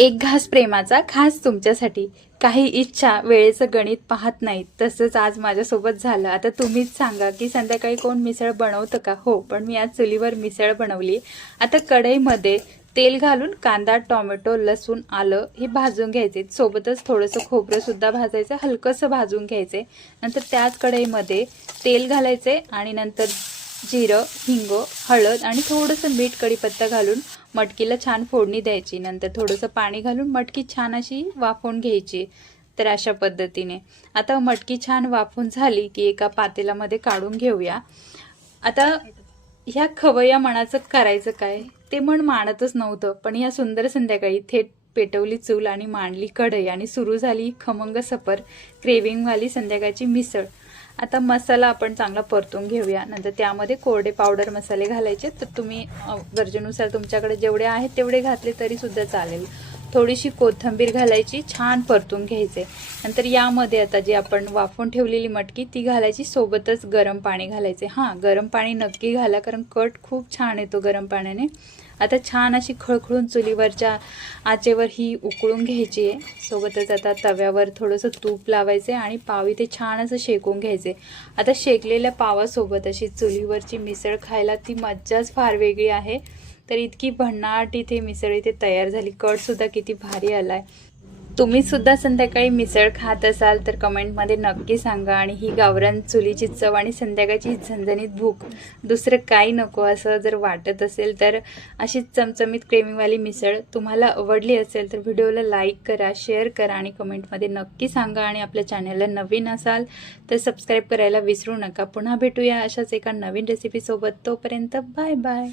एक घास प्रेमाचा खास तुमच्यासाठी. काही इच्छा वेळेचं गणित पाहत नाहीत, तसंच आज माझ्यासोबत झालं. आता तुम्हीच सांगा की संध्याकाळी कोण मिसळ बनवतं का? हो, पण मी आज चुलीवर मिसळ बनवली. आता कढईमध्ये तेल घालून कांदा, टोमॅटो, लसूण, आलं हे भाजून घ्यायचे. सोबतच थोडंसं खोबरंसुद्धा भाजायचं, हलकंसं भाजून घ्यायचे. नंतर त्याच कढईमध्ये तेल घालायचे आणि नंतर जिरं, हिंग, हळद आणि थोडंसं मीठ, कढीपत्ता घालून मटकीला छान फोडणी द्यायची. नंतर थोडंसं पाणी घालून मटकी छान अशी वाफवून घ्यायची. तर अशा पद्धतीने आता मटकी छान वाफवून झाली की एका पातेल्यामध्ये काढून घेऊया. आता ह्या खवय्या मनाचं करायचं काय ते मन मानतच नव्हतं, पण या सुंदर संध्याकाळी थेट पेटवली चूल आणि मांडली कढई आणि सुरू झाली खमंग सफर, क्रेविंगवाली संध्याकाळची मिसळ. आता मसाला आपण चांगला परतून घेऊया. नंतर त्यामध्ये कोरडे पावडर मसाले घालायचे. तर तुम्ही गरजेनुसार तुमच्याकडे जेवढे आहेत तेवढे घातले तरी सुद्धा चालेल. थोडीशी कोथिंबीर घालायची, छान परतून घ्यायचे. नंतर यामध्ये आता जी आपण वाफवून ठेवलेली मटकी ती घालायची, सोबतच गरम पाणी घालायचे. हां, गरम पाणी नक्की घाला, कारण कट खूप छान येतो गरम पाण्याने. आता छान अशी खळखळून चुलीवरच्या आचेवर ही उकळून घ्यायची आहे. सोबतच आता तव्यावर थोडंसं तूप लावायचे आणि पाव इथे छान असं शेकून घ्यायचे. आता शेकलेल्या पावासोबत अशी चुलीवरची मिसळ खायला ती मज्जाच फार वेगळी आहे. तर इतकी भन्नाट इथे मिसळ इथे तयार झाली. कटसुद्धा किती भारी आलाय. तुम्ही सुद्धा संध्याकाळी मिसळ खात असाल तर कमेंटमध्ये नक्की सांगा. आणि ही गावरान चुलीची चव आणि संध्याकाळची झणझणीत भूक, दुसरं काही नको असं जर वाटत असेल तर अशी चमचमीत क्रेमीवाली मिसळ तुम्हाला आवडली असेल तर व्हिडिओला लाईक करा, शेअर करा आणि कमेंटमध्ये नक्की सांगा. आणि आपल्या चॅनलला नवीन असाल तर सबस्क्राईब करायला विसरू नका. पुन्हा भेटूया अशाच एका नवीन रेसिपीसोबत. तोपर्यंत बाय बाय.